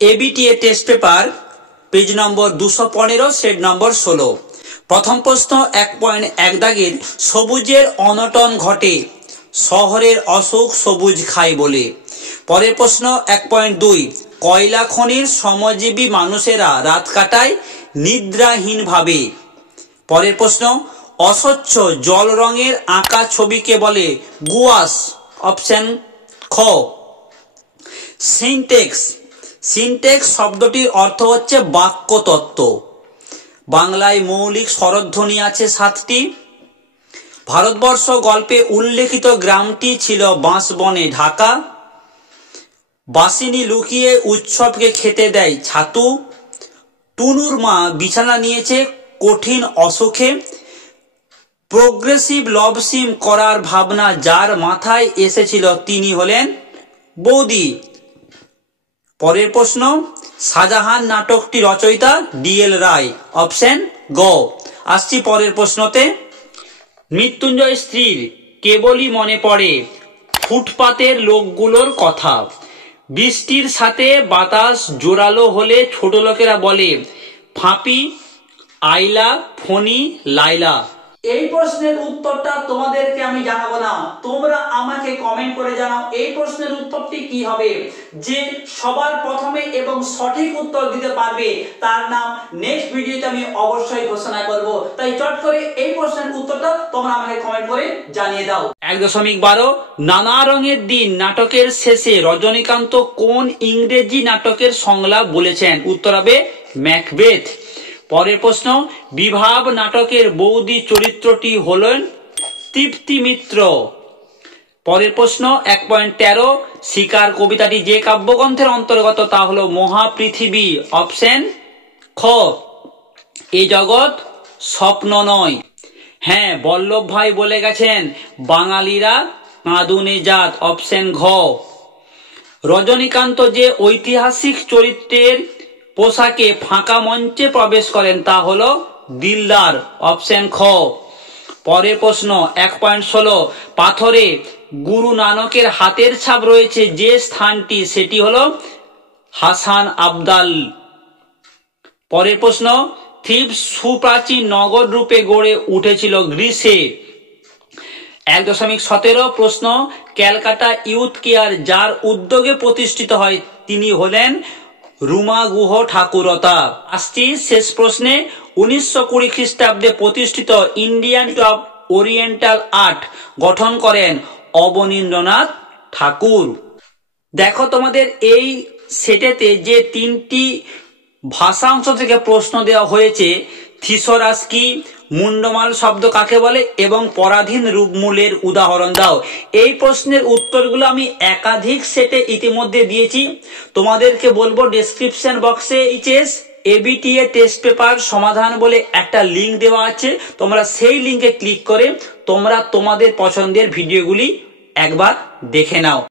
ABTA test paper page number 215 set number 16। प्रथम प्रश्न 1.1 दागेर सबुजेर अनटन घटे शहरेर अशोक सबुज खाय बोले। परेर प्रश्न 1.2 कयला खनिर श्रमजीवी मानुषेरा रात काटाय निद्राहीन भावे। परेर प्रश्न अस्वच्छ जल रंगेर आँका छबिके बोले गुआश। ऑप्शन ख। सिंटेक्स सिंटेक्स शब्दটির অর্থ হচ্ছে বাক্য তত্ত্ব। বাংলায় মৌলিক স্বরধ্বনি আছে 7টি। ভারতবর্ষ গল্পে উল্লেখিত গ্রামটি ছিল বাঁশবনে ঢাকা। বাসিনী লুকিয়ে উৎসবকে খেতে দেয় ছাতু। টুনুর মা বিছানা নিয়েছে কঠিন অসুখে। প্রোগ্রেসিভ লভ সিম করার ভাবনা যার মাথায় এসেছিল তিনি হলেন বৌদি। পরের প্রশ্ন শাহজাহান নাটকটি রচয়িতা ডিএল রায়। অপশন গ। আসছি পরের প্রশ্নতে। মৃত্যুঞ্জয় স্ত্রীর কেবলই মনে পড়ে ফুটপাতের লোকগুলোর কথা। বৃষ্টির সাথে বাতাস জোরালো হলে ছোট লোকেরা বলে ফাঁপি আইলা ফণি লাইলা। এই প্রশ্নের উত্তরটা তোমাদেরকে আমি জানাবো না, তোমরা আমাকে কমেন্ট করে জানাও এই প্রশ্নের উত্তরটি কি হবে। যে সবার প্রথমে এবং সঠিক উত্তর দিতে পারবে তার নাম নেক্সট ভিডিওতে আমি অবশ্যই ঘোষণা করব। তাই চট করে এই প্রশ্নের উত্তরটা তোমরা আমাকে কমেন্ট করে জানিয়ে দাও। 1.12 নানা রঙের দিন নাটকের শেষে রজনীকান্ত কোন ইংরেজি নাটকের সংলাপ বলেছেন? উত্তর হবে ম্যাকবেথ। পরের প্রশ্ন বিভাব নাটকের বৌদি চরিত্রটি হলেন তৃপ্তি মিত্র। পরের প্রশ্ন 1.13 শিকার কবিতাটি যে কাব্যগ্রন্থের অন্তর্গত তা হলো মহাপৃথিবী। অপশন খ। এ জগৎ স্বপ্ন নয়। হ্যাঁ, বল্লভ ভাই বলে গেছেন বাঙালিরা কাঁদুনে জাত। অপশন ঘ। রজনীকান্ত যে ঐতিহাসিক চরিত্রের পোশাকে ফাঁকা মঞ্চে প্রবেশ করেন তা হলো দিলদার। অপশন খ। পরের প্রশ্ন 1.16 পাথরে গুরু নানকের হাতের ছাপ রয়েছে যে স্থানটি সেটি হলো হাসান আবদাল। পরের প্রশ্ন থিবস সুপ্রাচীন নগর রূপে গড়ে উঠেছিল গ্রিসে। 1.17 প্রশ্ন ক্যালকাটা ইউথ কেয়ার যার উদ্যোগে প্রতিষ্ঠিত হয় তিনি হলেন রুমা গুহ ঠাকুরতা। আসছি শেষ প্রশ্নে 1920 খ্রিস্টাব্দে প্রতিষ্ঠিত ইন্ডিয়ান অফ ওরিয়েন্টাল আর্ট গঠন করেন অবনীন্দ্রনাথ ঠাকুর। দেখো তোমাদের এই সেটেতে যে 3টি ভাষাংশ থেকে প্রশ্ন দেওয়া হয়েছে থিসরাস কি, মুন্ডমাল শব্দ কাকে বলে এবং পরাধীন রূপমূলের উদাহরণ দাও। এই প্রশ্নের উত্তরগুলো আমি একাধিক সেটে ইতিমধ্যে দিয়েছি। তোমাদেরকে বলবো ডেসক্রিপশন বক্সে এইচএস এবিটিএ টেস্ট পেপার সমাধান বলে একটা লিঙ্ক দেওয়া আছে, তোমরা সেই লিঙ্কে ক্লিক করে তোমরা তোমাদের পছন্দের ভিডিওগুলি একবার দেখে নাও।